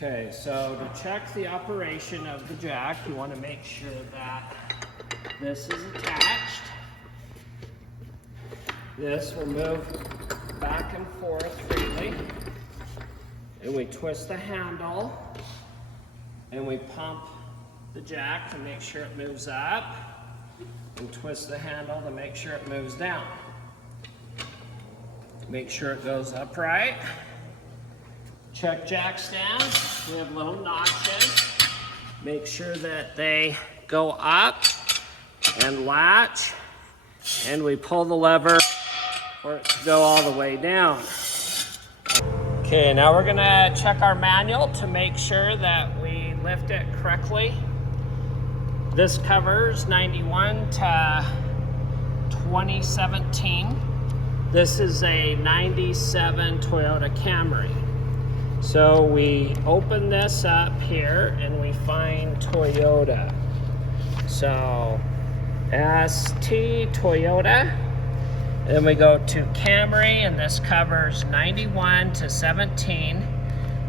Okay, so to check the operation of the jack, you want to make sure that this is attached. This will move back and forth freely. And we twist the handle and we pump the jack to make sure it moves up, and twist the handle to make sure it moves down. Make sure it goes upright. Check jack stands. We have little notches. Make sure that they go up and latch, and we pull the lever for it to go all the way down. Okay, now we're gonna check our manual to make sure that we lift it correctly. This covers 91 to 2017. This is a 97 Toyota Camry. So we open this up here and we find Toyota. So ST Toyota. Then we go to Camry, and this covers 91 to 17.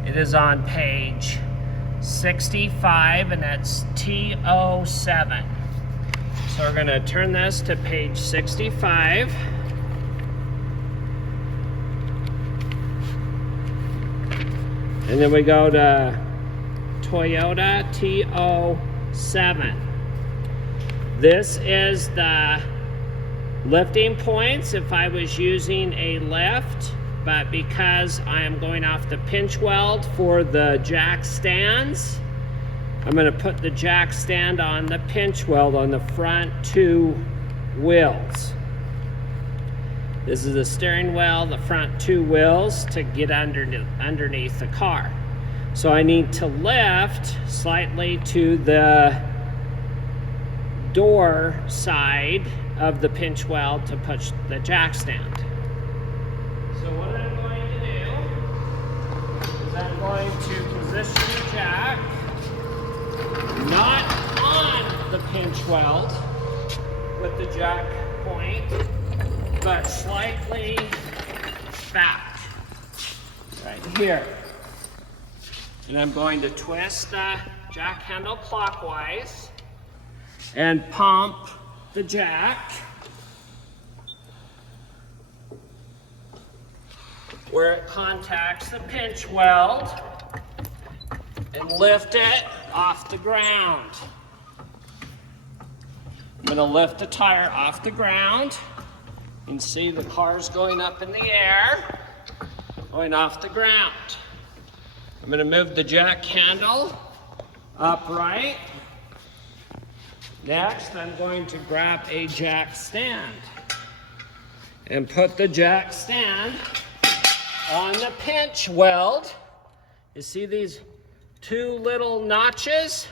It is on page 65, and that's T07. So we're gonna turn this to page 65. And then we go to Toyota T07. This is the lifting points if I was using a lift, but because I am going off the pinch weld for the jack stands, I'm going to put the jack stand on the pinch weld on the front two wheels. This is the steering wheel, the front two wheels to get underneath the car. So I need to lift slightly to the door side of the pinch weld to push the jack stand. So what I'm going to do is I'm going to position the jack not on the pinch weld with the jack point, but slightly back, right here. And I'm going to twist the jack handle clockwise and pump the jack where it contacts the pinch weld and lift it off the ground. I'm going to lift the tire off the ground. You can see the car's going up in the air, going off the ground. I'm going to move the jack handle upright. Next, I'm going to grab a jack stand and put the jack stand on the pinch weld. You see these two little notches?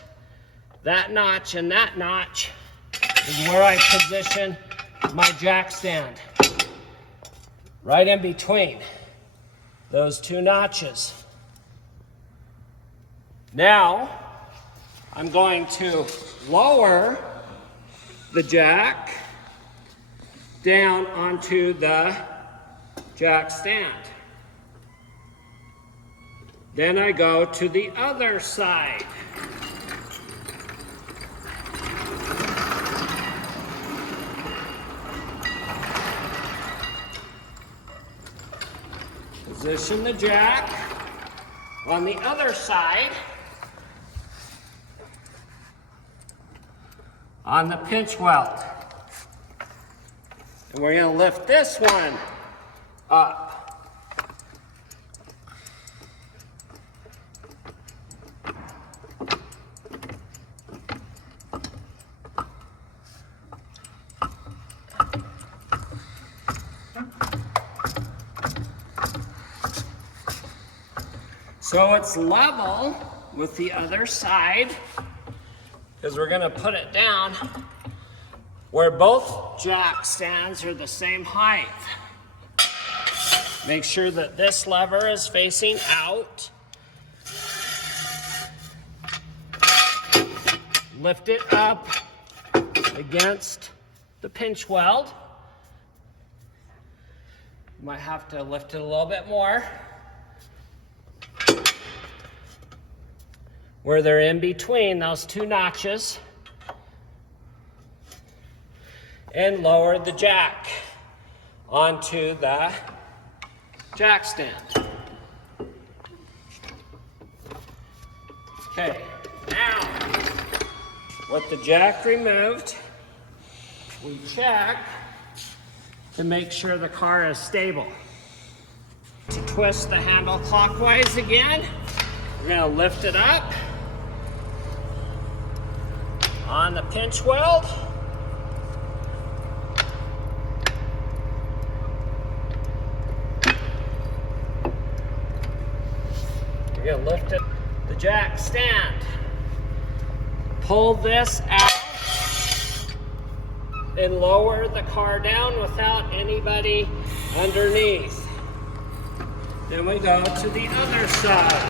That notch and that notch is where I position my jack stand. Right in between those two notches. Now, I'm going to lower the jack down onto the jack stand. Then I go to the other side. Position the jack on the other side on the pinch weld. And we're going to lift this one up. So it's level with the other side, because we're going to put it down where both jack stands are the same height. Make sure that this lever is facing out. Lift it up against the pinch weld. You might have to lift it a little bit more. where they're in between those two notches, and lower the jack onto the jack stand. Okay, now with the jack removed, we check to make sure the car is stable. To twist the handle clockwise again, we're going to lift it up on the pinch weld. We're going to lift it, the jack stand. Pull this out and lower the car down without anybody underneath. Then we go to the other side.